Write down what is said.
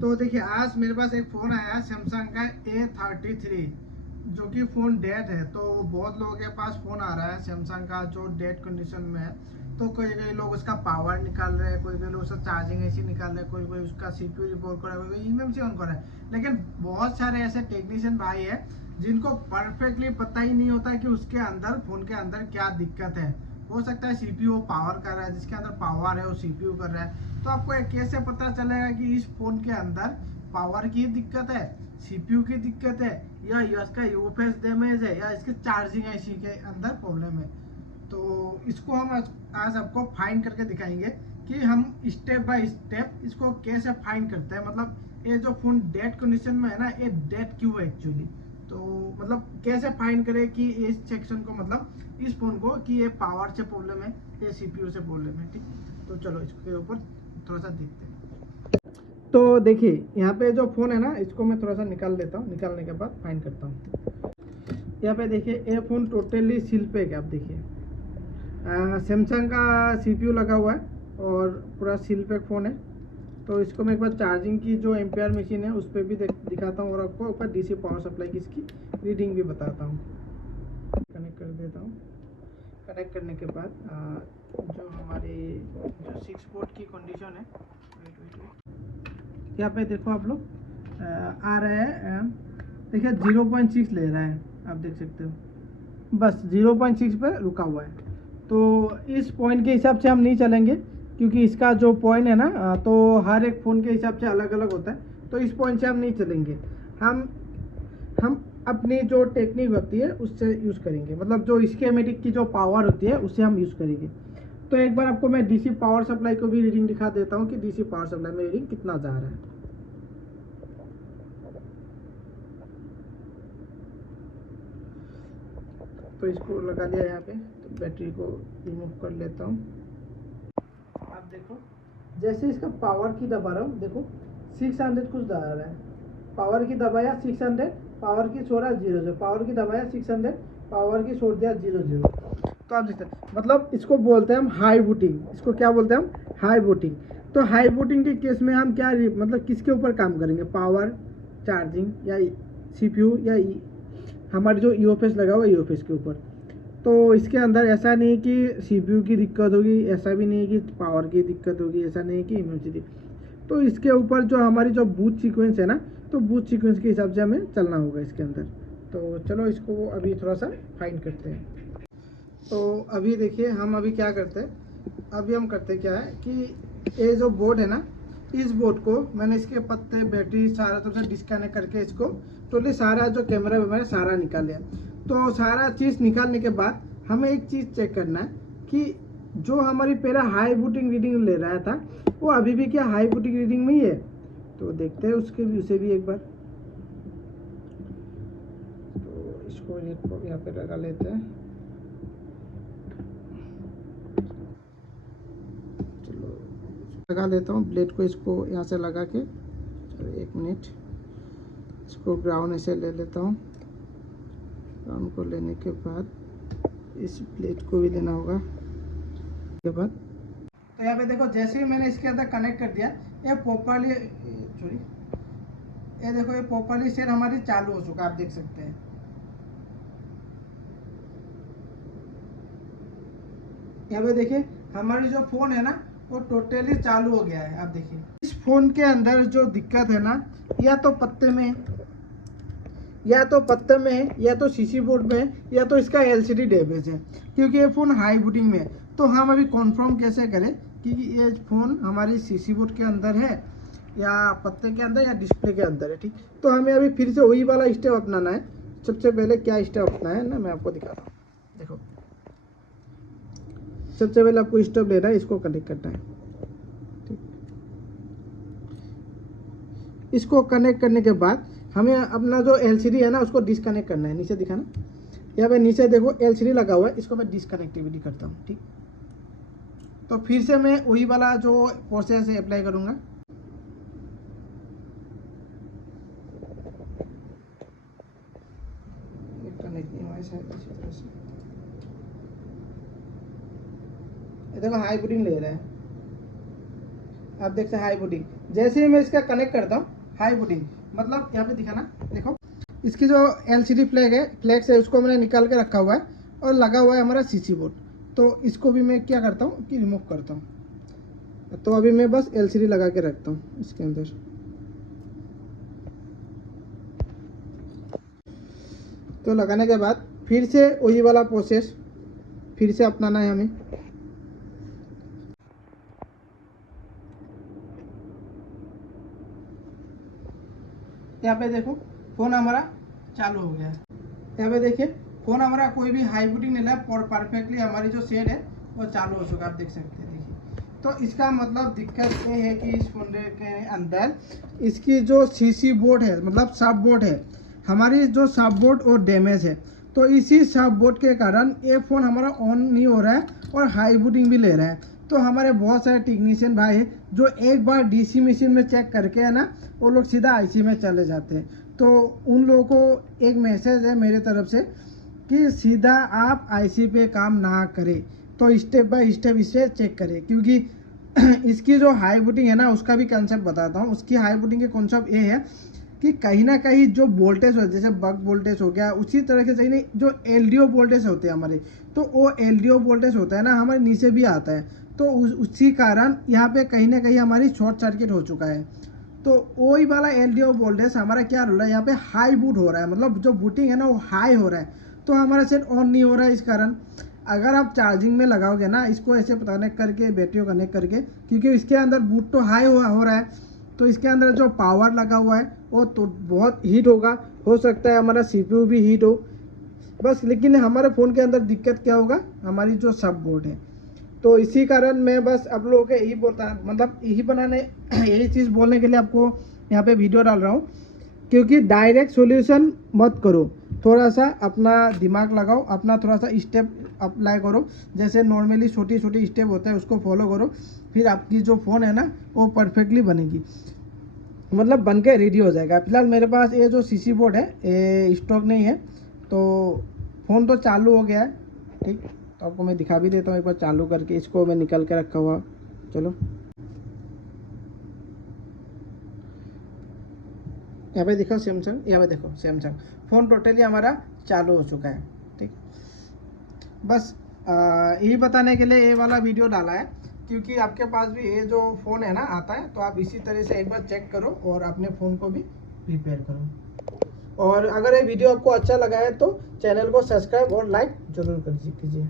तो देखिए आज मेरे पास एक फ़ोन आया सैमसंग का A33, जो कि फ़ोन डेड है। तो बहुत लोगों के पास फ़ोन आ रहा है सैमसंग का जो डेड कंडीशन में है। तो कोई कोई लोग उसका पावर निकाल रहे हैं, कोई कोई लोग उसका चार्जिंग ऐसी निकाल रहे हैं, कोई कोई उसका CPU रिपोर्ट कर रहा है, कोई कोई इमेज ऑन कर रहा है। लेकिन बहुत सारे ऐसे टेक्नीशियन भाई है जिनको परफेक्टली पता ही नहीं होता है कि उसके अंदर फ़ोन के अंदर क्या दिक्कत है। हो सकता है CPU पावर कर रहा है, जिसके अंदर पावर है वो CPU कर रहा है। तो आपको कैसे पता चलेगा कि इस फोन के अंदर पावर की दिक्कत है, CPU की दिक्कत है, या इसका यूएफएस डैमेज है, या इसके चार्जिंग आईसी के अंदर प्रॉब्लम है। तो इसको हम आज आपको फाइंड करके दिखाएंगे कि हम स्टेप बाय स्टेप इसको कैसे फाइंड करते हैं। मतलब ये जो फोन डेड कंडीशन में है ना, ये डेड क्यों है एक्चुअली। तो मतलब कैसे फाइंड करें कि इस सेक्शन को, मतलब इस फोन को, कि ये पावर से प्रॉब्लम है, ये CPU से प्रॉब्लम है। ठीक, तो चलो इसके ऊपर थोड़ा सा देखते हैं। तो देखिए यहाँ पे जो फ़ोन है ना, इसको मैं थोड़ा सा निकाल लेता हूँ, निकालने के बाद फाइंड करता हूँ। यहाँ पे देखिए ये फ़ोन टोटली सील पैक है। आप देखिए सैमसंग का CPU लगा हुआ है और पूरा सील पैक फ़ोन है। तो इसको मैं एक बार चार्जिंग की जो एम्पेयर मशीन है उस पर भी दिखाता हूँ, और आपको ऊपर DC पावर सप्लाई की इसकी रीडिंग भी बताता हूँ। कनेक्ट कर देता हूँ। कनेक्ट करने के बाद जो हमारी जो 6 पोर्ट की कंडीशन है, यहाँ पे देखो आप लोग आ रहा है, देखिए 0.6 ले रहा है, आप देख सकते हो। बस 0.6 पे रुका हुआ है। तो इस पॉइंट के हिसाब से हम नहीं चलेंगे, क्योंकि इसका जो पॉइंट है ना, तो हर एक फ़ोन के हिसाब से अलग अलग होता है। तो इस पॉइंट से हम नहीं चलेंगे। हम अपनी जो टेक्निक होती है उससे यूज़ करेंगे, मतलब जो स्कीमेटिक की जो पावर होती है उससे हम यूज़ करेंगे। तो एक बार आपको मैं DC पावर सप्लाई को भी रीडिंग दिखा देता हूँ कि DC पावर सप्लाई में रीडिंग कितना जा रहा है। तो इसको लगा लिया यहाँ पे, तो बैटरी को रिमूव कर लेता हूँ। आप देखो जैसे इसका पावर की दबा रहा हूँ, देखो 600 कुछ दबा रहा है। पावर की दबाया 600, पावर की छोड़ा 00, पावर की दबाया 600, पावर की छोड़ दिया 00। तो आप देखते हैं, मतलब इसको बोलते हैं हम हाई बूटिंग। इसको क्या बोलते हैं हम? High booting. तो हाई बूटिंग के केस में हम क्या, मतलब किसके ऊपर काम करेंगे? पावर, चार्जिंग, या CPU, या हमारे जो यूएफएस लगा हुआ यूएफएस के ऊपर। तो इसके अंदर ऐसा नहीं कि CPU की दिक्कत होगी, ऐसा भी नहीं कि पावर की दिक्कत होगी, ऐसा नहीं कि इम्यूनिटी। तो इसके ऊपर जो हमारी जो बूट सीक्वेंस है ना, तो बूट सीक्वेंस के हिसाब से हमें चलना होगा इसके अंदर। तो चलो इसको अभी थोड़ा सा फाइंड करते हैं। तो अभी देखिए हम अभी क्या करते हैं, अभी हम करते क्या है कि ये जो बोर्ड है ना, इस बोर्ड को मैंने इसके पत्ते, बैटरी सारा तरफ से डिस्कनेक्ट करके इसको टोटली सारा जो कैमरा वैमरा सारा निकाल लिया। तो सारा चीज़ निकालने के बाद हमें एक चीज़ चेक करना है कि जो हमारी पहले हाई बूटिंग रीडिंग ले रहा था वो अभी भी क्या हाई बूटिंग रीडिंग में ही है। तो देखते हैं उसे भी एक बार। तो इसको यहाँ पे लगा लेते हैं। लगा लेता हूँ ब्लेड को, इसको यहाँ से लगा के। चलो 1 मिनट, इसको ग्राउंड ऐसे ले लेता हूँ। ग्राउंड को लेने के बाद इस ब्लेड को भी लेना होगा के बाद। तो यहाँ पे देखो जैसे ही मैंने इसके अंदर कनेक्ट कर दिया, ये प्रॉपर्ली, सॉरी, ये देखो ये प्रॉपर्ली सेल हमारी चालू हो चुका है, आप देख सकते हैं। यहाँ पे देखिए हमारी जो फ़ोन है ना, वो टोटली चालू हो गया है। आप देखिए इस फ़ोन के अंदर जो दिक्कत है ना, या तो पत्ते में, या तो पत्ते में है, या तो सीसी बोर्ड में है, या तो इसका LCD डैमेज है, क्योंकि ये फ़ोन हाई बूटिंग में है। तो हम अभी कॉन्फर्म कैसे करें कि ये फ़ोन हमारी सीसी बोर्ड के अंदर है, या पत्ते के अंदर, या डिस्प्ले के अंदर है। ठीक, तो हमें अभी फिर से वही वाला स्टेप अपनाना है। सबसे पहले क्या स्टेप अपनाना है ना, मैं आपको दिखाता हूँ। देखो सबसे पहले आपको स्टेप लेना है, इसको कनेक्ट करना है। ठीक, इसको कनेक्ट करने के बाद हमें अपना जो LCD है ना उसको डिसकनेक्ट करना है। नीचे दिखाना, यहाँ पे नीचे देखो LCD लगा हुआ है, इसको मैं डिसकनेक्टिविटी करता हूँ। ठीक, तो फिर से मैं वही वाला जो प्रोसेस है अप्लाई करूँगा। कनेक्ट नहीं हुआ है शायद, इसी तरह से ये देखो हाई बूटिंग ले रहा है। आप देखते हैं हाई बूटिंग। जैसे ही मैं इसका कनेक्ट करता हूँ हाई बूटिंग, मतलब यहाँ पे दिखाना, देखो इसकी जो LCD फ्लैग्स है उसको मैंने निकाल के रखा हुआ है और लगा हुआ है हमारा CC बोर्ड। तो इसको भी मैं क्या करता हूँ कि रिमूव करता हूँ। तो अभी मैं बस LCD लगा के रखता हूँ इसके अंदर। तो लगाने के बाद फिर से वही वाला प्रोसेस फिर से अपनाना है हमें। यहाँ पे देखो फ़ोन हमारा चालू हो गया है। यहाँ पे देखिए फ़ोन हमारा कोई भी हाई बूटिंग नहीं है और परफेक्टली हमारी जो शेड है वो चालू हो चुका है, आप देख सकते हैं। देखिए तो इसका मतलब दिक्कत ये है कि इस फ़ोन के अंदर इसकी जो CC बोर्ड है, मतलब सब बोर्ड है, हमारी जो सब बोर्ड और डैमेज है। तो इसी सब बोर्ड के कारण ये फ़ोन हमारा ऑन नहीं हो रहा है और हाई बूटिंग भी ले रहा है। तो हमारे बहुत सारे टेक्नीशियन भाई हैं जो एक बार DC मशीन में चेक करके है ना, वो लोग सीधा IC में चले जाते हैं। तो उन लोगों को एक मैसेज है मेरे तरफ से कि सीधा आप IC पे काम ना करें, तो स्टेप बाय स्टेप इसे चेक करें। क्योंकि इसकी जो हाई बूटिंग है ना उसका भी कंसेप्ट बताता हूँ। उसकी हाई बूटिंग के कॉन्सेप्ट ये है कि कहीं ना कहीं जो वोल्टेज हो, जैसे बक वोल्टेज हो गया, उसी तरह से चाहिए जो LDO वोल्टेज होते हैं हमारे, तो वो LDO वोल्टेज होता है ना हमारे नीचे भी आता है। तो उसी कारण यहाँ पे कहीं ना कहीं हमारी शॉर्ट सर्किट हो चुका है। तो वही वाला LDO वोल्टेज हमारा क्या हो रहा है, यहाँ पे हाई बूट हो रहा है, मतलब जो बूटिंग है ना वो हाई हो रहा है। तो हमारा सेट ऑन नहीं हो रहा है। इस कारण अगर आप चार्जिंग में लगाओगे ना इसको ऐसे कनेक्ट करके, बैटरी को कनेक्ट करके, क्योंकि इसके अंदर बूट तो हाई हो रहा है, तो इसके अंदर जो पावर लगा हुआ है वो तो बहुत हीट होगा। हो सकता है हमारा CPU भी हीट हो बस। लेकिन हमारे फ़ोन के अंदर दिक्कत क्या होगा, हमारी जो सब बोर्ड है। तो इसी कारण मैं बस आप लोगों को यही बोलता, मतलब यही चीज़ बोलने के लिए आपको यहाँ पे वीडियो डाल रहा हूँ। क्योंकि डायरेक्ट सॉल्यूशन मत करो, थोड़ा सा अपना दिमाग लगाओ, अपना थोड़ा सा स्टेप अप्लाई करो। जैसे नॉर्मली छोटी छोटी स्टेप होता है उसको फॉलो करो, फिर आपकी जो फ़ोन है ना वो परफेक्टली बनेगी, मतलब बन के रेडी हो जाएगा। फिलहाल मेरे पास ये जो CC बोर्ड है ये स्टॉक नहीं है। तो फ़ोन तो चालू हो गया है, ठीक। तो आपको मैं दिखा भी देता हूँ एक बार चालू करके। इसको मैं निकल के रखा हुआ, चलो यहाँ पे देखो सैमसंग, यहाँ पे देखो सैमसंग, फ़ोन टोटली हमारा चालू हो चुका है, ठीक। बस यही बताने के लिए ये वाला वीडियो डाला है। क्योंकि आपके पास भी ये जो फ़ोन है ना आता है, तो आप इसी तरह से एक बार चेक करो और अपने फ़ोन को भी रिपेयर करो। और अगर ये वीडियो आपको अच्छा लगा है तो चैनल को सब्सक्राइब और लाइक ज़रूर कर कीजिए।